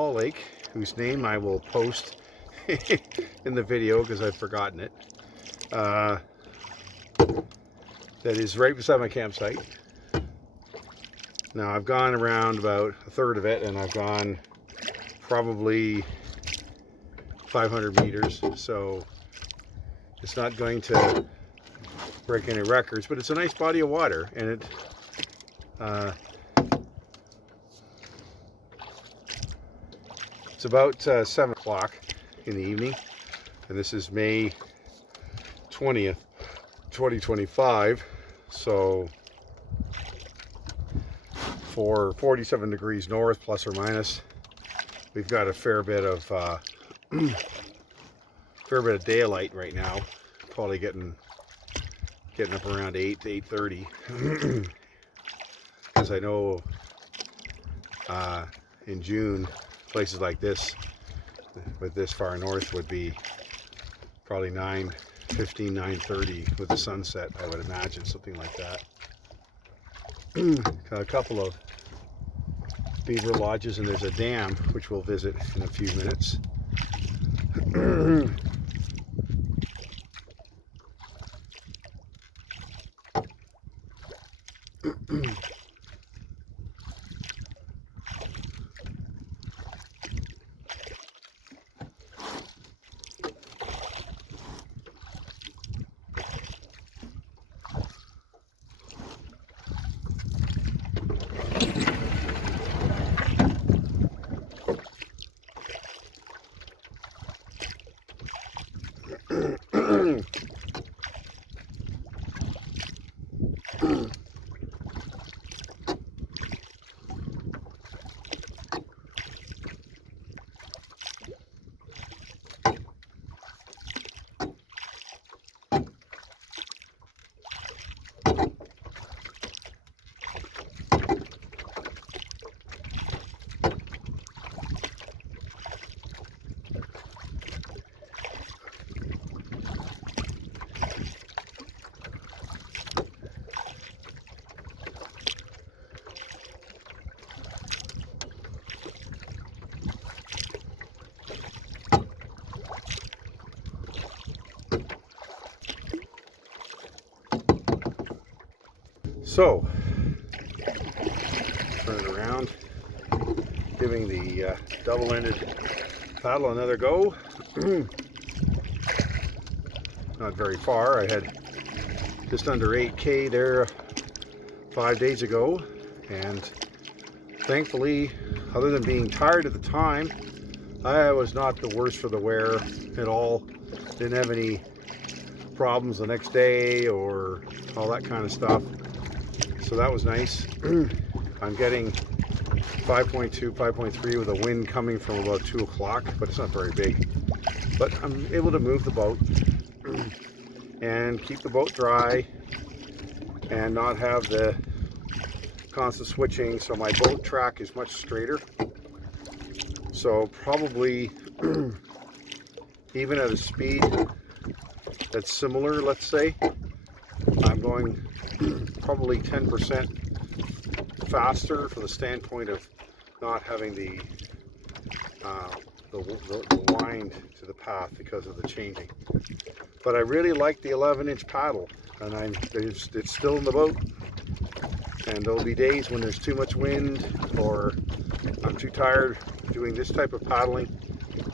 small lake, whose name I will post in the video because I've forgotten it. That is right beside my campsite. Now I've gone around about a third of it, and I've gone probably 500 meters, so it's not going to break any records, but it's a nice body of water, and it it's about 7 o'clock in the evening, and this is May 20th, 2025, so for 47 degrees north, plus or minus, we've got a fair bit of daylight right now. Probably getting up around 8 to 8:30, because I know in June places like this, with this far north, would be probably 9:15, 9:30 with the sunset. I would imagine something like that. Got a couple of beaver lodges, and there's a dam which we'll visit in a few minutes. So, turn it around, giving the double-ended paddle another go. Not very far. I had just under 8K there 5 days ago, and thankfully, other than being tired at the time, I was not the worse for the wear at all. Didn't have any problems the next day or all that kind of stuff. So that was nice. I'm getting 5.2, 5.3 with a wind coming from about 2 o'clock, but it's not very big. But I'm able to move the boat and keep the boat dry and not have the constant switching, so my boat track is much straighter. So probably even at a speed that's similar, let's say, I'm going probably 10% faster from the standpoint of not having the wind to the path because of the changing. But I really like the 11-inch paddle, and it's still in the boat. And there'll be days when there's too much wind or I'm too tired doing this type of paddling,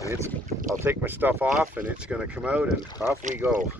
and I'll take my stuff off and it's going to come out and off we go.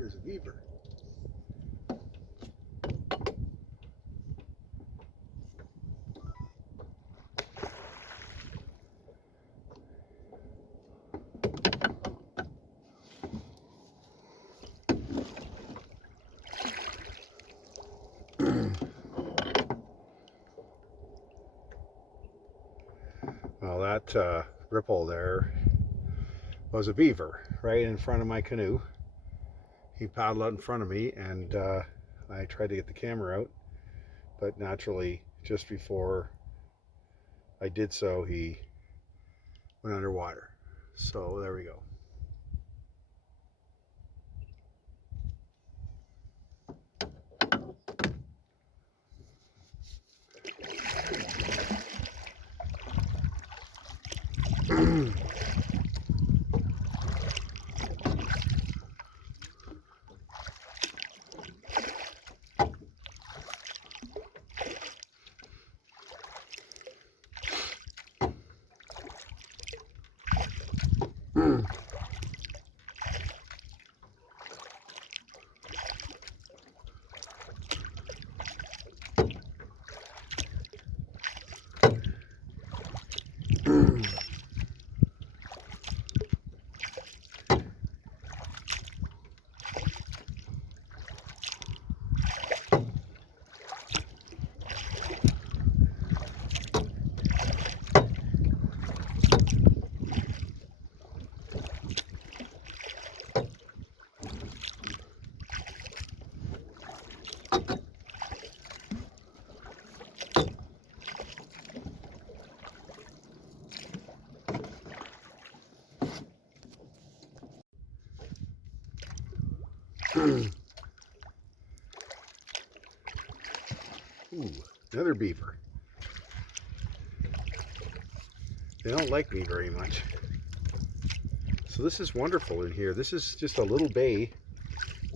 There's a beaver. Well, that ripple there was a beaver right in front of my canoe. He paddled out in front of me, and I tried to get the camera out, but naturally, just before I did so, he went underwater. So there we go. Ooh, another beaver. They don't like me very much. So this is wonderful in here. This is just a little bay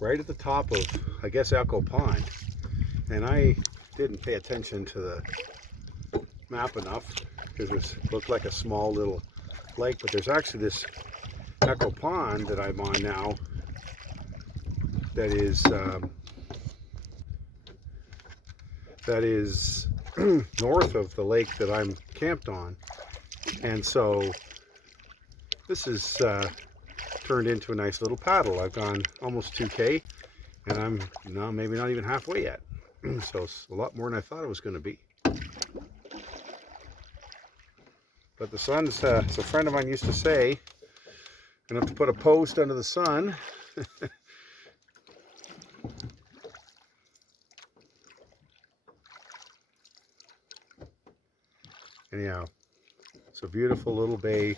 right at the top of, I guess, Echo Pond. And I didn't pay attention to the map enough because it looked like a small little lake, but there's actually this Echo Pond that I'm on now that is north of the lake that I'm camped on. And so this is turned into a nice little paddle. I've gone almost 2K, and I'm now maybe not even halfway yet. So it's a lot more than I thought it was going to be. But the sun's, as a friend of mine used to say, I'm going to have to put a post under the sun. Anyhow, it's a beautiful little bay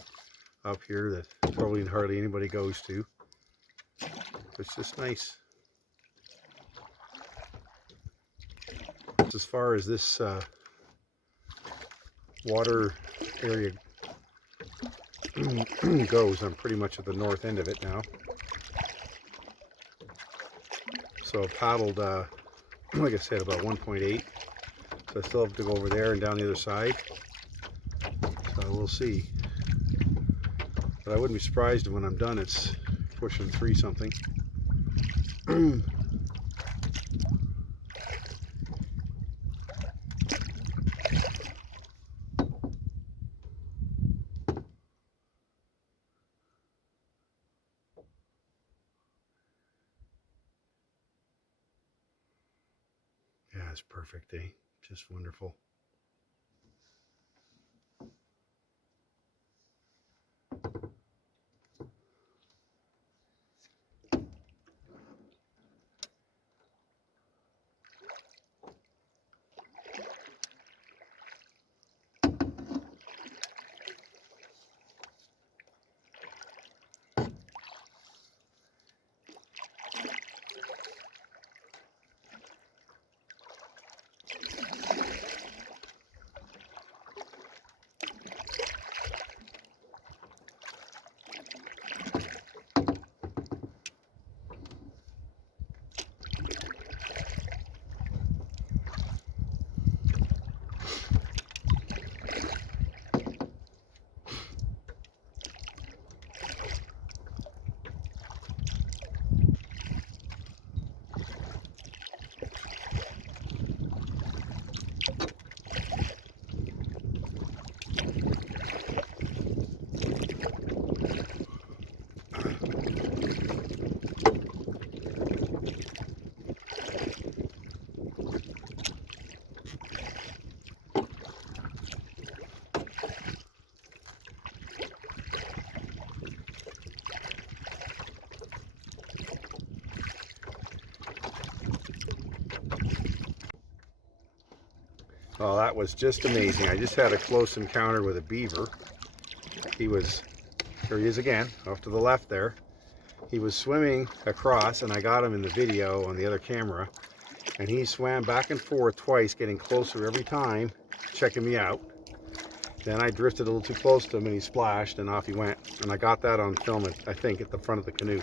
up here that probably hardly anybody goes to. It's just nice. As far as this water area goes, I'm pretty much at the north end of it now. So I paddled, like I said, about 1.8. So I still have to go over there and down the other side. So we'll see. But I wouldn't be surprised when I'm done it's pushing 3 something. Yeah, it's perfect, eh? Just wonderful. Oh, that was just amazing. I just had a close encounter with a beaver. Here he is again, off to the left there. He was swimming across, and I got him in the video on the other camera, and he swam back and forth twice, getting closer every time, checking me out. Then I drifted a little too close to him, and he splashed, and off he went. And I got that on film, I think, at the front of the canoe.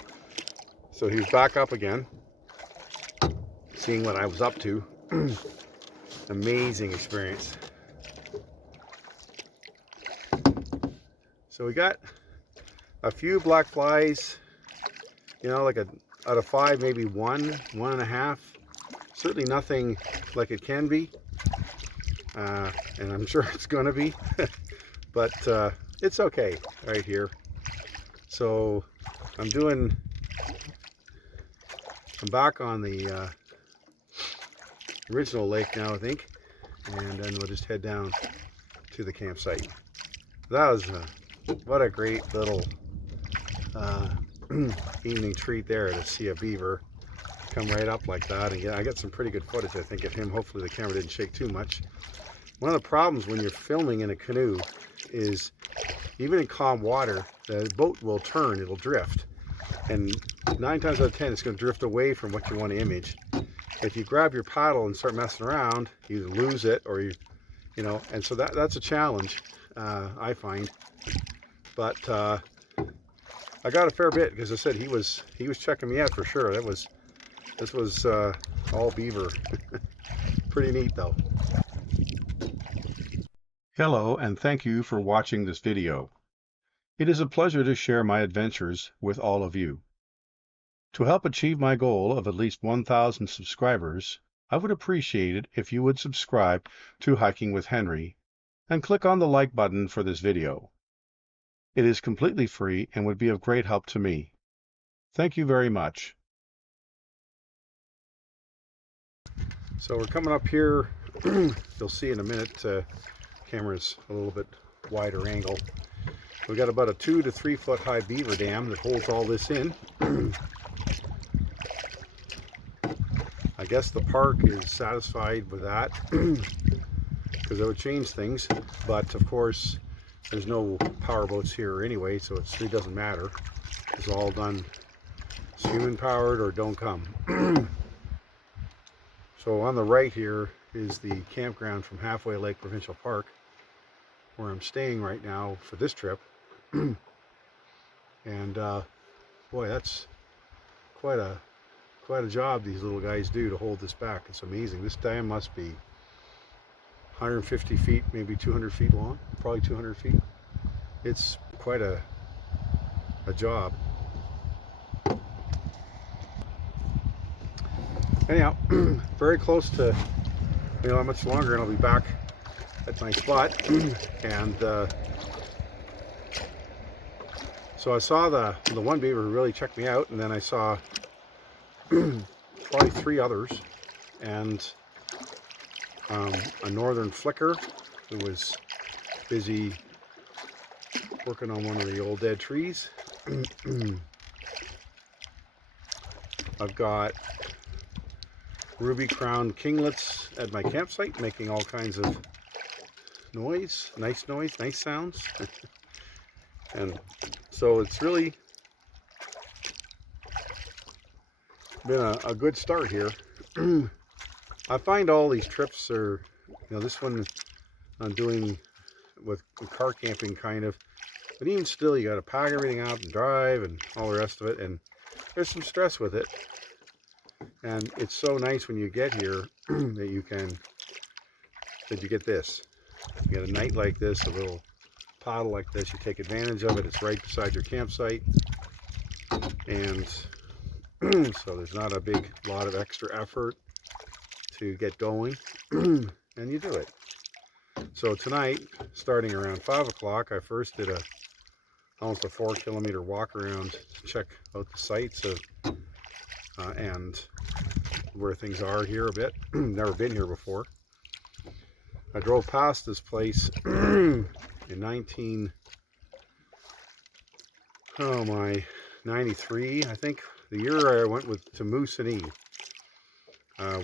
So he was back up again, seeing what I was up to. Amazing experience. So we got a few black flies, you know, like out of 5, maybe 1.5. Certainly nothing like it can be, and I'm sure it's going to be, but it's okay right here. So I'm back on the original lake now, I think, and then we'll just head down to the campsite. That was what a great little evening treat there to see a beaver come right up like that. And yeah, I got some pretty good footage, I think, of him. Hopefully the camera didn't shake too much. One of the problems when you're filming in a canoe is, even in calm water, the boat will turn, it'll drift, and 9 times out of 10 it's going to drift away from what you want to image. If you grab your paddle and start messing around, you lose it, or you know, and so that's a challenge, I find. But I got a fair bit, because I said he was checking me out for sure. This was all beaver. Pretty neat though. Hello, and thank you for watching this video. It is a pleasure to share my adventures with all of you. To help achieve my goal of at least 1,000 subscribers, I would appreciate it if you would subscribe to Hiking with Henry and click on the like button for this video. It is completely free and would be of great help to me. Thank you very much. So we're coming up here. You'll see in a minute, camera's a little bit wider angle. We've got about a 2 to 3 foot high beaver dam that holds all this in. I guess the park is satisfied with that, because it would change things, but of course there's no power boats here anyway, so it really doesn't matter. It's all done, it's human powered or don't come. So on the right here is the campground from Halfway Lake Provincial Park, where I'm staying right now for this trip. And boy, that's quite a job these little guys do to hold this back. It's amazing. This dam must be 150 feet, maybe 200 feet long, probably 200 feet. It's quite a job. Anyhow, very close to, you know, how much longer, and I'll be back at my spot. And so I saw the one beaver who really checked me out, and then I saw probably 3 others, and a northern flicker who was busy working on one of the old dead trees. I've got ruby crowned kinglets at my campsite making all kinds of noise, nice sounds. And so it's really been a good start here. I find all these trips are, you know, this one I'm doing with car camping kind of, but even still you got to pack everything up and drive and all the rest of it, and there's some stress with it. And it's so nice when you get here that you get this. You get a night like this, a little paddle like this, you take advantage of it. It's right beside your campsite, and so there's not a big lot of extra effort to get going, and you do it. So tonight, starting around 5 o'clock, I first did almost a 4-kilometer walk around to check out the sites of and where things are here a bit. Never been here before. I drove past this place in 93, I think. The year I went to Moose and E.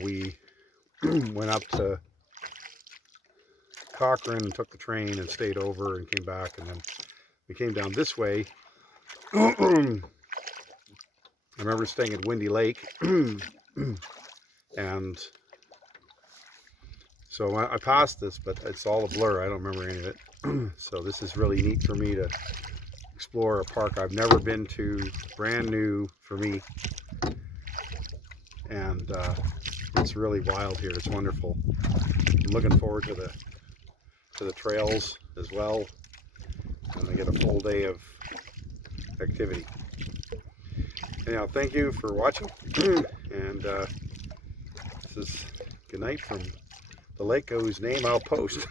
We went up to Cochrane and took the train and stayed over and came back, and then we came down this way. I remember staying at Windy Lake, and so I passed this, but it's all a blur. I don't remember any of it. So this is really neat for me to explore a park I've never been to, brand new for me, and it's really wild here. It's wonderful. I'm looking forward to the trails as well, and I get a full day of activity. Anyhow, thank you for watching, and this is good night from the lake whose name I'll post.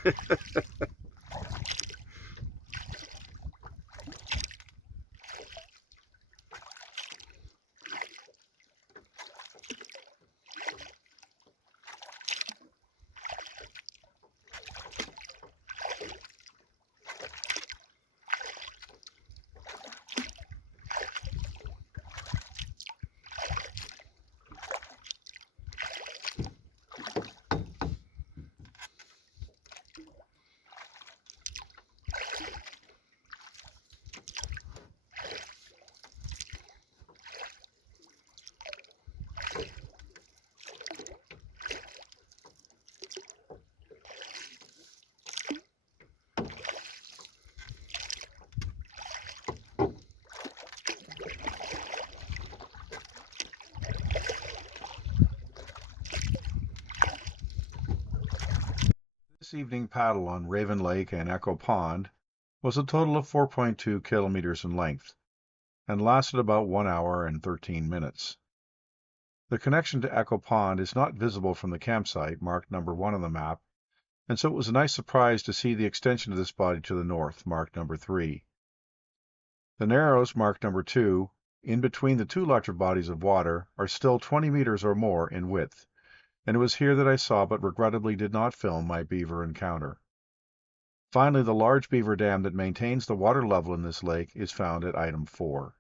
This evening paddle on Raven Lake and Echo Pond was a total of 4.2 kilometers in length and lasted about 1 hour and 13 minutes. The connection to Echo Pond is not visible from the campsite, marked number 1 on the map, and so it was a nice surprise to see the extension of this body to the north, marked number 3. The narrows, marked number 2, in between the two larger bodies of water, are still 20 meters or more in width, and it was here that I saw but regrettably did not film my beaver encounter. Finally, the large beaver dam that maintains the water level in this lake is found at item 4.